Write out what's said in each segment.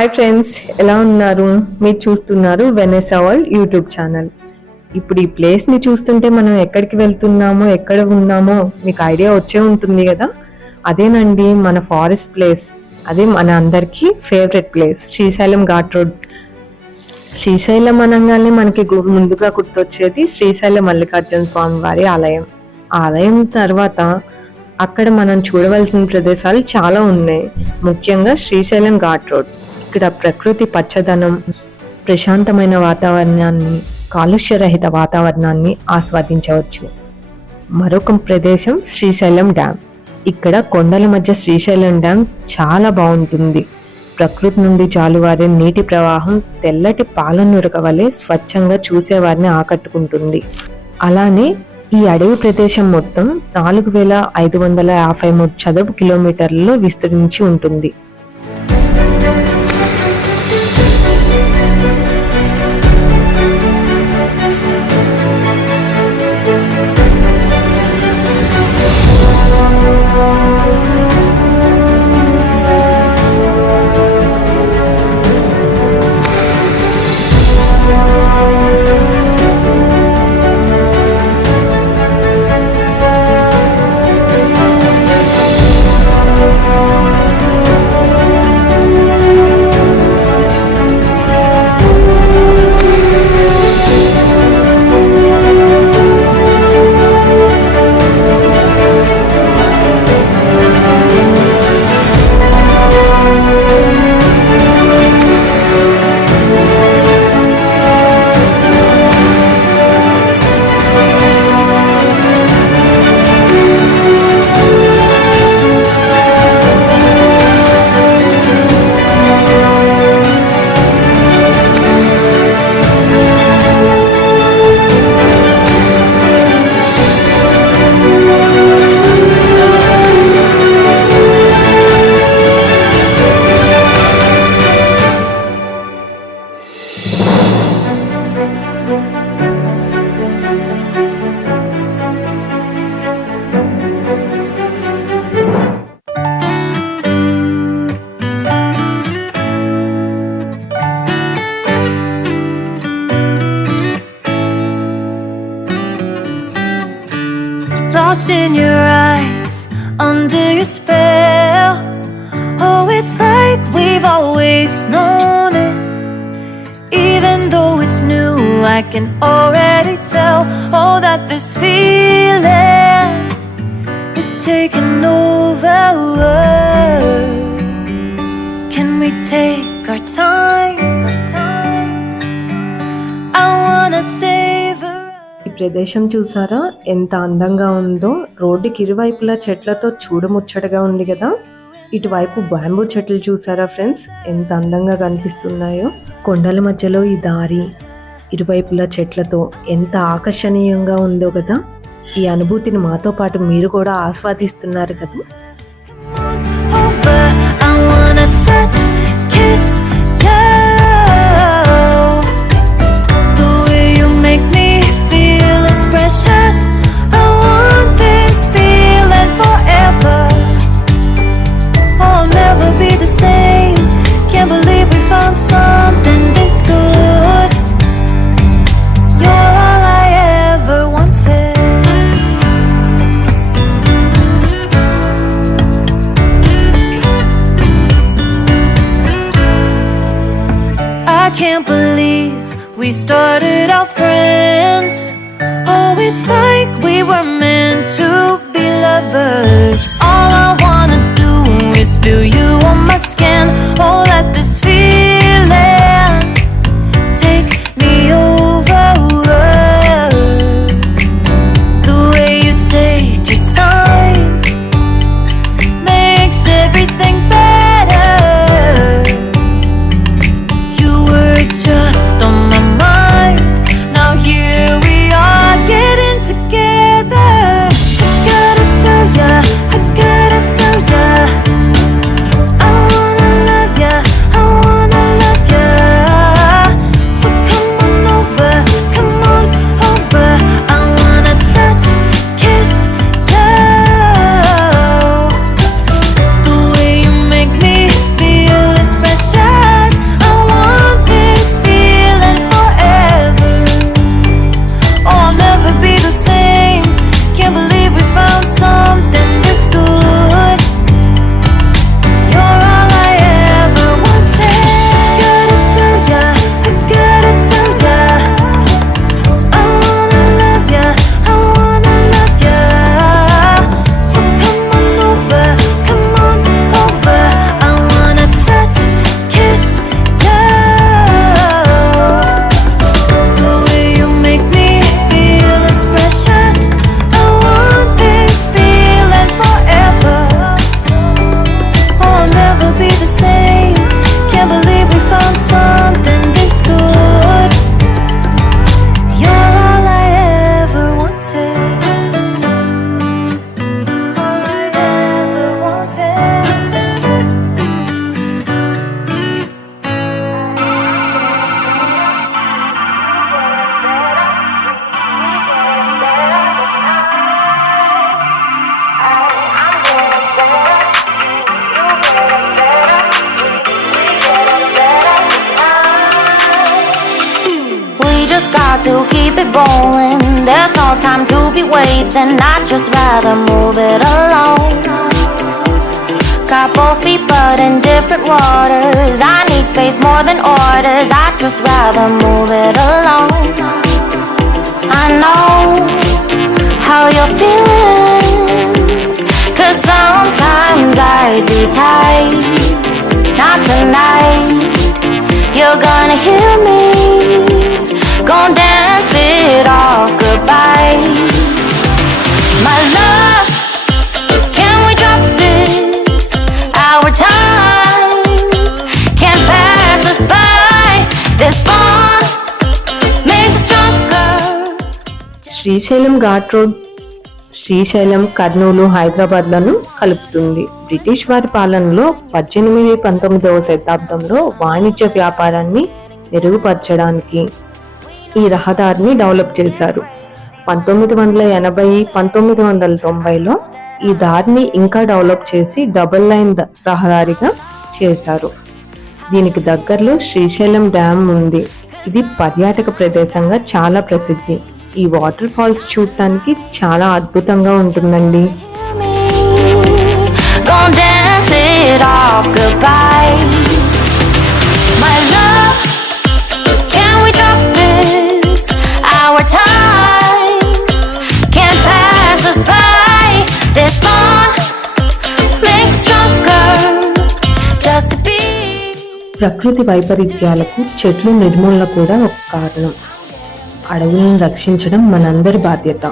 Hi friends, ఎలా ఉన్నారు? మీరు చూస్తున్నారు వెనెసా వరల్డ్ యూట్యూబ్ ఛానల్. ఇప్పుడు ఈ ప్లేస్ని చూస్తుంటే మనం ఎక్కడికి వెళ్తున్నామో, ఎక్కడ ఉన్నామో మీకు ఐడియా వచ్చే ఉంటుంది కదా. అదేనండి మన ఫారెస్ట్ ప్లేస్. అదే మన అందరికీ favourite place, Srisailam ghat road. Srisailam అనగానే మనకి ముందుగా గుర్తొచ్చేది శ్రీశైలం మల్లికార్జున స్వామి వారి ఆలయం. ఆలయం తర్వాత అక్కడ మనం చూడవలసిన ప్రదేశాలు చాలా ఉన్నాయి. ముఖ్యంగా శ్రీశైలం ఘాట్ రోడ్. ఇక్కడ ప్రకృతి పచ్చదనం, ప్రశాంతమైన వాతావరణాన్ని, కాలుష్యరహిత వాతావరణాన్ని ఆస్వాదించవచ్చు. మరొక ప్రదేశం శ్రీశైలం డ్యామ్. ఇక్కడ కొండల మధ్య శ్రీశైలం డ్యామ్ చాలా బాగుంటుంది. ప్రకృతి నుండి జాలువారే నీటి ప్రవాహం తెల్లటి పాలనురగ వలె స్వచ్ఛంగా చూసేవారిని ఆకట్టుకుంటుంది. అలానే ఈ అడవి ప్రదేశం మొత్తం 4553 చదరపు కిలోమీటర్లలో విస్తరించి ఉంటుంది. Lost in your eyes, under your spell. Oh, it's like we've always known it. Even though it's new, I can already tell. Oh, that this feeling is taking over. Can we take our time? I wanna savor. ఈ ప్రదేశం చూసారా ఎంత అందంగా ఉందో. రోడ్డుకి ఇరువైపులా చెట్లతో చూడముచ్చటగా ఉంది కదా. ఇటువైపు బ్యాంబూ చెట్లు చూసారా ఫ్రెండ్స్, ఎంత అందంగా కనిపిస్తున్నాయో. కొండల మధ్యలో ఈ దారి ఇరువైపులా చెట్లతో ఎంత ఆకర్షణీయంగా ఉందో కదా. ఈ అనుభూతిని మాతో పాటు మీరు కూడా ఆస్వాదిస్తున్నారు కదా. I wanna touch, kiss you. The way you make me feel is precious. I want this feeling forever. I'll never be the same. Can't believe we found something this good. You're all I ever wanted. I can't believe we started out friends. Oh, it's like we were meant to be lovers. All I wanna do is feel you on my skin. Oh, let this feeling take me over. The way you take your time makes everything better. You were just on my mind. Now here we are getting together. Gotta tell ya, I rolling. There's no time to be wasting. I'd just rather move it alone. Got both feet but in different waters. I need space more than orders. I'd just rather move it alone. I know how you're feeling, 'cause sometimes I do tight. Not tonight, you're gonna hear me. Gon' dance it off goodbye. My love, can we drop this? Our time can't pass us by. This bond makes us stronger. Srisailam ghat road Srisailam, Kurnool, హైదరాబాద్లను కలుపుతుంది. British వారి పాలనలో 18-19వ శతాబ్దంలో వాణిజ్య వ్యాపారాన్ని మెరుగుపరచడానికి ఈ రహదారిని డెవలప్ చేశారు. 1980-1990లో ఈ దారిని ఇంకా డెవలప్ చేసి డబుల్ లైన్ రహదారిగా చేశారు. దీనికి దగ్గరలో శ్రీశైలం డ్యామ్ ఉంది. ఇది పర్యాటక ప్రదేశంగా చాలా ప్రసిద్ధి. ఈ వాటర్ ఫాల్స్ చూడటానికి చాలా అద్భుతంగా ఉంటుందండి. Gonna dance it off goodbye. My love, can we drop this? Our time can't pass us by. This bond makes us stronger. Just to be. ప్రకృతి వైపరీత్యాలకు చెట్లు నిర్మూలన కూడా ఒక కారణం. అడవులను రక్షించడం మనందరి బాధ్యత.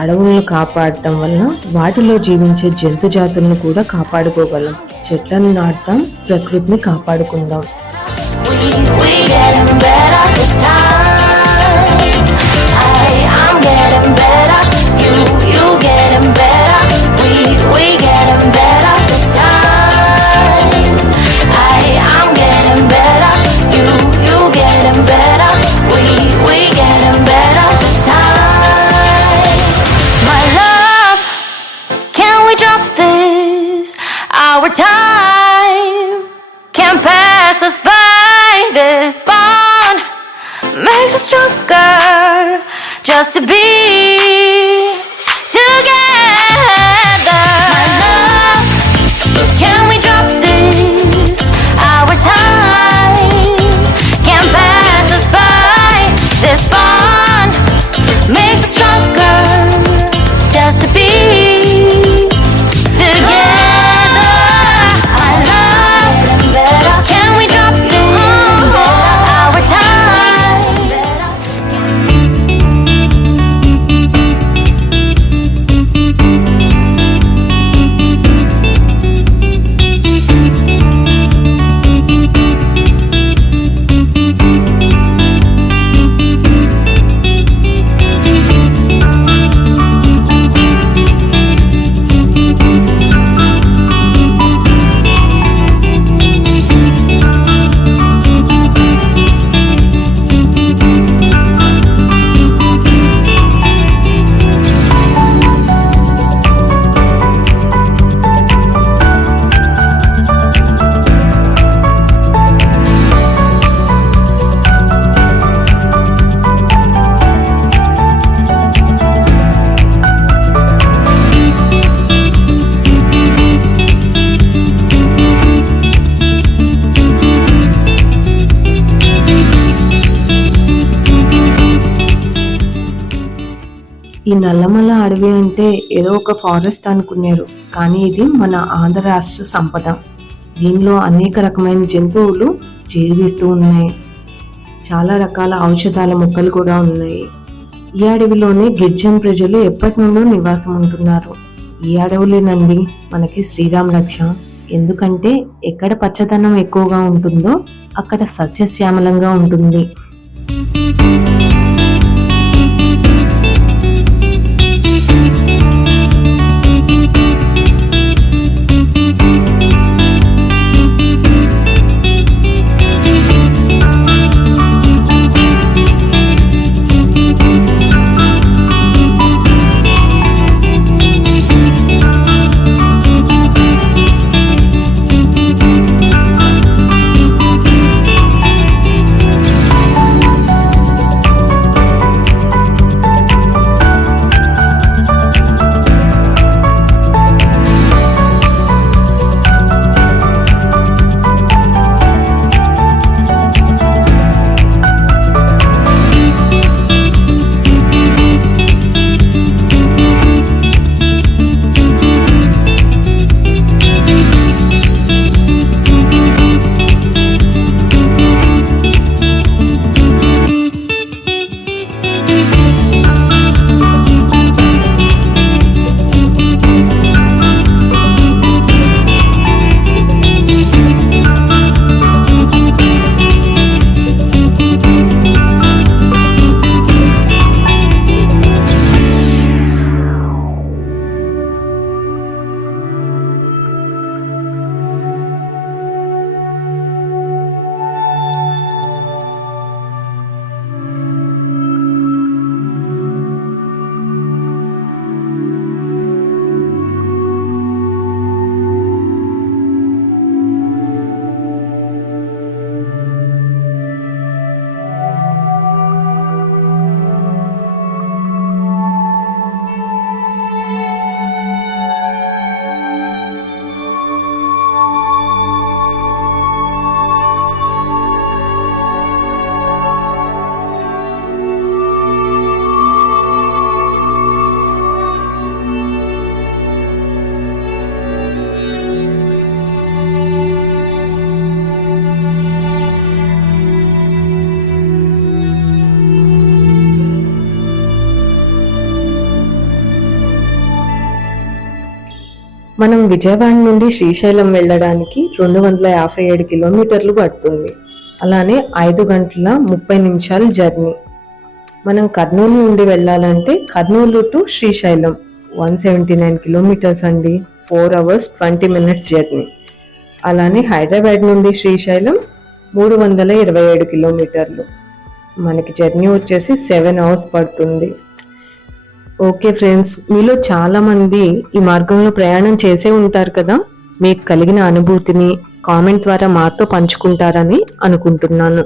అడవులను కాపాడటం వలన వాటిలో జీవించే జంతు జాతులను కూడా కాపాడుకోగలం. చెట్లను నాటుదాం, ప్రకృతిని కాపాడుకుందాం. We getting better this time. I'm getting better. You getting better. We getting better this time. I'm getting better. You getting better. We getting better this time. My love, can we drop this? Our time can't pass us by. This bond makes us stronger. Just to be together. My love, can we drop this? Our time can't pass us by. This bond makes us stronger. Just to be together. I love better. Can we drop this? Our time. ఈ నల్లమల్ల అడవి అంటే ఏదో ఒక ఫారెస్ట్ అనుకున్నారు, కానీ ఇది మన ఆంధ్ర రాష్ట్ర సంపద. దీనిలో అనేక రకమైన జంతువులు జీవిస్తూ ఉన్నాయి. చాలా రకాల ఔషధాల మొక్కలు కూడా ఉన్నాయి. ఈ అడవిలోనే గిరిజన ప్రజలు ఎప్పటి నుండో నివాసం ఉంటున్నారు. ఈ అడవులేనండి మనకి శ్రీరామ రక్ష. ఎందుకంటే ఎక్కడ పచ్చదనం ఎక్కువగా ఉంటుందో అక్కడ సస్యశ్యామలంగా ఉంటుంది. మనం విజయవాడ నుండి శ్రీశైలం వెళ్ళడానికి 257 కిలోమీటర్లు పడుతుంది. అలానే 5 గంటల 30 నిమిషాల జర్నీ. మనం కర్నూలు నుండి వెళ్ళాలంటే కర్నూలు టు శ్రీశైలం 179 కిలోమీటర్స్ అండి. 4 hours 20 minutes జర్నీ. అలానే హైదరాబాద్ నుండి శ్రీశైలం 327 కిలోమీటర్లు. మనకి జర్నీ వచ్చేసి 7 hours పడుతుంది. ఓకే ఫ్రెండ్స్, మీలో చాలా మంది ఈ మార్గంలో ప్రయాణం చేసే ఉంటారు కదా. మీకు కలిగిన అనుభూతిని కామెంట్ ద్వారా మాతో పంచుకుంటారని అనుకుంటున్నాను.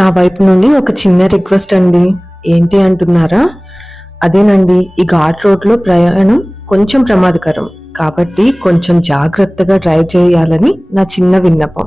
నా వైపు నుండి ఒక చిన్న రిక్వెస్ట్ అండి. ఏంటి అంటున్నారా? అదేనండి, ఈ ఘాట్ రోడ్లో ప్రయాణం కొంచెం ప్రమాదకరం కాబట్టి కొంచెం జాగ్రత్తగా డ్రైవ్ చేయాలని నా చిన్న విన్నపం.